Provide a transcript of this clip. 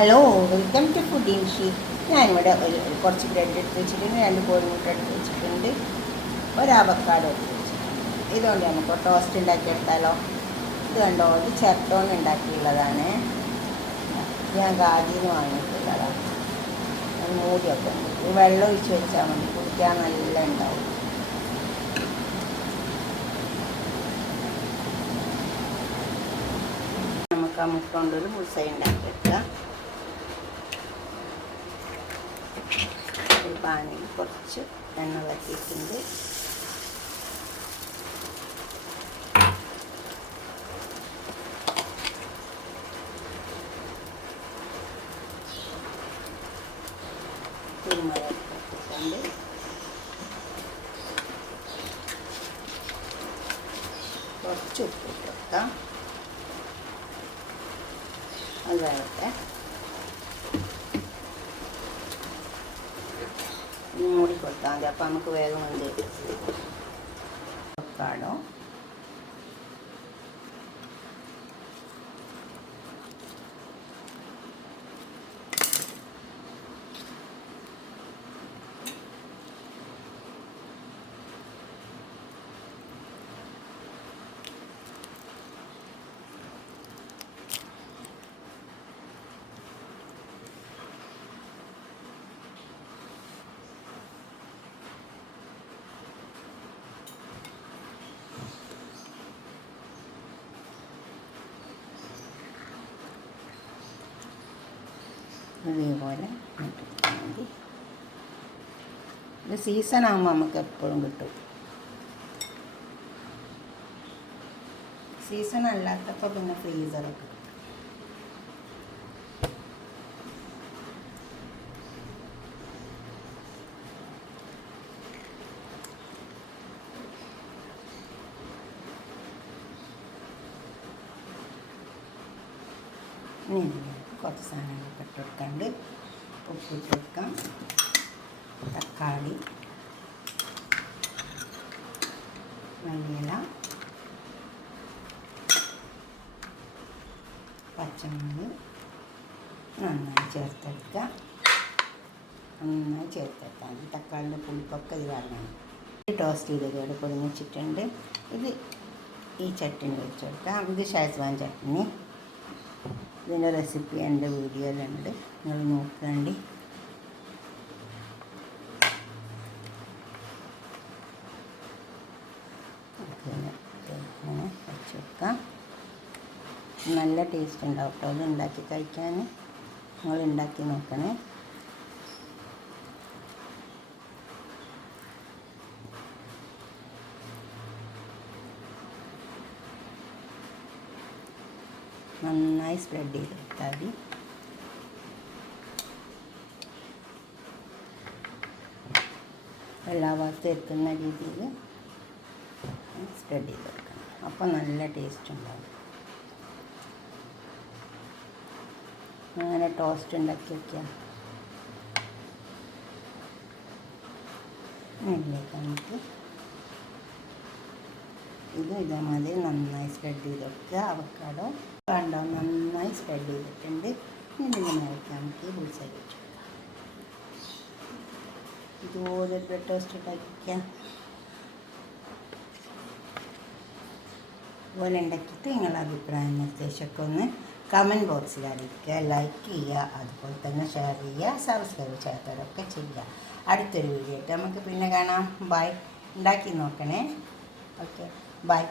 Hello, welcome to food ഇൻഷി. ഞാനിവിടെ കുറച്ച് ബ്രെഡ് എടുത്ത് വെച്ചിട്ടുണ്ട്, 2 കോഴിമുട്ട എടുത്ത് വെച്ചിട്ടുണ്ട്, ഒരു അവക്കാഡോ എടുത്ത് വെച്ചിട്ടുണ്ട്. ഇതുകൊണ്ട് നമുക്ക് ടോസ്റ്റ് ഉണ്ടാക്കിയെടുത്താലോ. ഇത് കണ്ടോ, ഇത് ചിരട്ടോണ്ട് ഉണ്ടാക്കിയുള്ളതാണ്. ഞാൻ ഗാദിയിൽ നിന്ന് വാങ്ങിയിട്ടുള്ളതാണ്. അത് മൂടിയൊക്കെ ഉണ്ട്. ഇത് വെള്ളം ഒഴിച്ച് വെച്ചാൽ മതി, കുടിക്കാൻ നല്ല ഉണ്ടാവും. നമുക്ക് ആ മുട്ട കൊണ്ടൊരു ബുൾസൈ ഉണ്ടാക്കിയെടുക്കുക. പാനിൽ കുറച്ച് എണ്ണ വറ്റിയിട്ടുണ്ട്. കുരുമുളക് ഇട്ടിട്ടുണ്ട്. കുറച്ച് ഉപ്പിട്ട് വെക്കാം. അത് വേവട്ടെ. മൂടി കൊടുത്താൽ മതി. അപ്പം നമുക്ക് വേഗം എന്ത് അവക്കാഡോ, അതേപോലെ ഇട്ടാൽ മതി. ഇത് സീസൺ ആകുമ്പോൾ നമുക്ക് എപ്പോഴും കിട്ടും. സീസൺ അല്ലാത്തപ്പോൾ പിന്നെ ഫ്രീസറൊക്കെ കുറച്ച് സാധനങ്ങളൊക്കെ ഇട്ട് കൊടുക്കാണ്ട് ഉപ്പിട്ട് കൊടുക്കാം. തക്കാളി, മല്ലിയില, പച്ചമുളക് നന്നായി ചേർത്തെടുക്കുക. തക്കാളിൻ്റെ പുളിപ്പൊക്കെ ഇത് കാരണം ടോസ്റ്റ് ചെയ്തതോടെ പൊടിഞ്ഞിച്ചിട്ടുണ്ട്. ഇത് ഈ ചട്ടിനി വെച്ച് കൊടുക്കാം. ഇത് ഷാസ്വാൻ ചട്നി. ഇതിൻ്റെ റെസിപ്പി എൻ്റെ വീഡിയോയിലുണ്ട്, നിങ്ങൾ നോക്കേണ്ടി. ഇങ്ങനെ വെച്ച് വെക്കാം. നല്ല ടേസ്റ്റ് ഉണ്ടാവും കേട്ടോ. അത് ഉണ്ടാക്കി കഴിക്കാൻ നിങ്ങൾ ഉണ്ടാക്കി നോക്കണേ. നന്നായി സ്പ്രെഡ് ചെയ്തെടുത്താൽ മതി. എല്ലാ ഭാഗത്തും എത്തുന്ന രീതിയിൽ സ്പ്രെഡ് ചെയ്തെടുക്കണം. അപ്പോൾ നല്ല ടേസ്റ്റ് ഉണ്ടാവും. അങ്ങനെ ടോസ്റ്റ് ഉണ്ടാക്കി വയ്ക്കുക. ഇതിലേക്ക് നമുക്ക് ഇതേമാതിരി നന്നായി സ്പ്രെഡ് ചെയ്ത് വെക്കുക. അവക്കാഡോ കണ്ടോ നന്നായി സ്പ്രെഡ് ചെയ്തിട്ടുണ്ട്. ഇതിങ്ങനെ നോക്കി നമുക്ക് ഈ ബുൾസൈ വെച്ച് കൊടുക്കാം. ഇതുപോലെ ബ്രെഡ് ടോസ്റ്റ് ഉണ്ടാക്കിക്കാം. ഇതുപോലെ ഉണ്ടാക്കിയിട്ട് നിങ്ങളുടെ അഭിപ്രായം നിർദ്ദേശമൊക്കെ ഒന്ന് കമൻറ്റ് ബോക്സിൽ അറിയിക്കുക. ലൈക്ക് ചെയ്യുക, അതുപോലെ തന്നെ ഷെയർ ചെയ്യുക, സബ്സ്ക്രൈബ് ചെയ്യാത്തവരൊക്കെ ചെയ്യുക. അടുത്തൊരു വീഡിയോ ആയിട്ട് നമുക്ക് പിന്നെ കാണാം. ബൈ. ഉണ്ടാക്കി നോക്കണേ. Okay, by.